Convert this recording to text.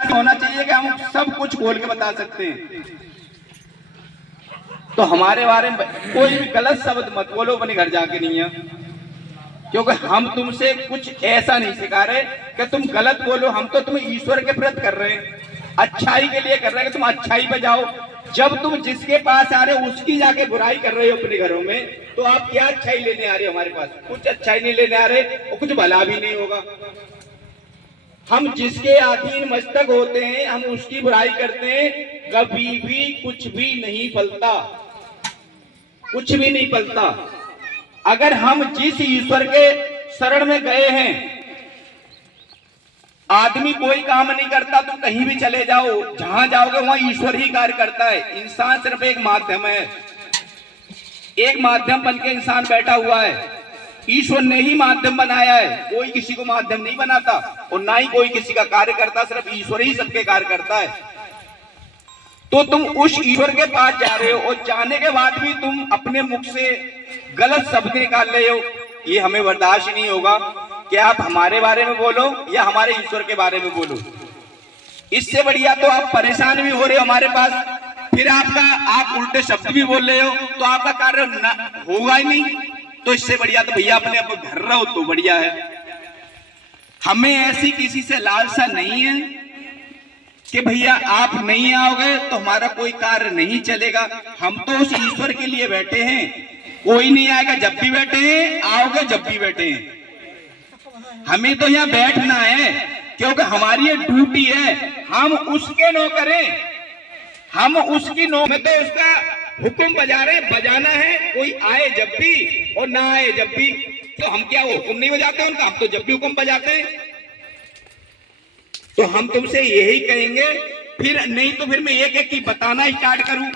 होना चाहिए कि हम सब कुछ बोल के बता सकते हैं। तो हमारे बारे में कोई भी गलत शब्द मत बोलो अपने घर जाके नहीं है, क्योंकि हम तुमसे कुछ ऐसा नहीं सिखा रहे कि तुम गलत बोलो। हम तो तुम्हें ईश्वर के प्रति कर रहे हैं, अच्छाई के लिए कर रहे हैं कि तुम अच्छाई पे जाओ। जब तुम जिसके पास आ रहे हो उसकी जाके बुराई कर रहे हो अपने घरों में, तो आप क्या अच्छाई लेने आ रहे हो हमारे पास? कुछ अच्छाई नहीं लेने आ रहे और कुछ भला भी नहीं होगा। हम जिसके अधीन मस्तक होते हैं, हम उसकी बुराई करते हैं, कभी भी कुछ भी नहीं फलता, कुछ भी नहीं फलता। अगर हम जिस ईश्वर के शरण में गए हैं, आदमी कोई काम नहीं करता, तुम कहीं भी चले जाओ, जहां जाओगे वहां ईश्वर ही कार्य करता है। इंसान सिर्फ एक माध्यम है, एक माध्यम बनके इंसान बैठा हुआ है। ईश्वर ने ही माध्यम बनाया है, कोई किसी को माध्यम नहीं बनाता और ना ही कोई किसी का कार्य करता, सिर्फ ईश्वर ही सबके कार्य करता है। तो तुम उस ईश्वर के पास जा रहे हो और जाने के बाद भी तुम अपने मुख से गलत शब्द निकाल रहे हो, ये हमें बर्दाश्त नहीं होगा कि आप हमारे बारे में बोलो या हमारे ईश्वर के बारे में बोलो। इससे बढ़िया तो आप परेशान भी हो रहे हो हमारे पास, फिर आप उल्टे शब्द भी बोल रहे हो, तो आपका कार्य होगा ही नहीं। तो इससे बढ़िया तो भैया अपने आप घर रहो तो बढ़िया है। हमें ऐसी किसी से लालसा नहीं है कि भैया आप नहीं आओगे तो हमारा कोई कार्य नहीं चलेगा। हम तो उस ईश्वर के लिए बैठे हैं, कोई नहीं आएगा जब भी बैठे हैं, आओगे जब भी बैठे हैं। हमें तो यहाँ बैठना है क्योंकि हमारी ये ड्यूटी है, हम उसके नौकर हैं, हम उसकी में तो उसका हुक्म बजा रहे, बजाना है, कोई आए जब भी और ना आए जब भी। तो हम क्या हुक्म नहीं बजाते उनका, हम तो जब भी हुक्म बजाते हैं। तो हम तुमसे यही कहेंगे, फिर नहीं तो फिर मैं एक एक की बताना स्टार्ट करूं।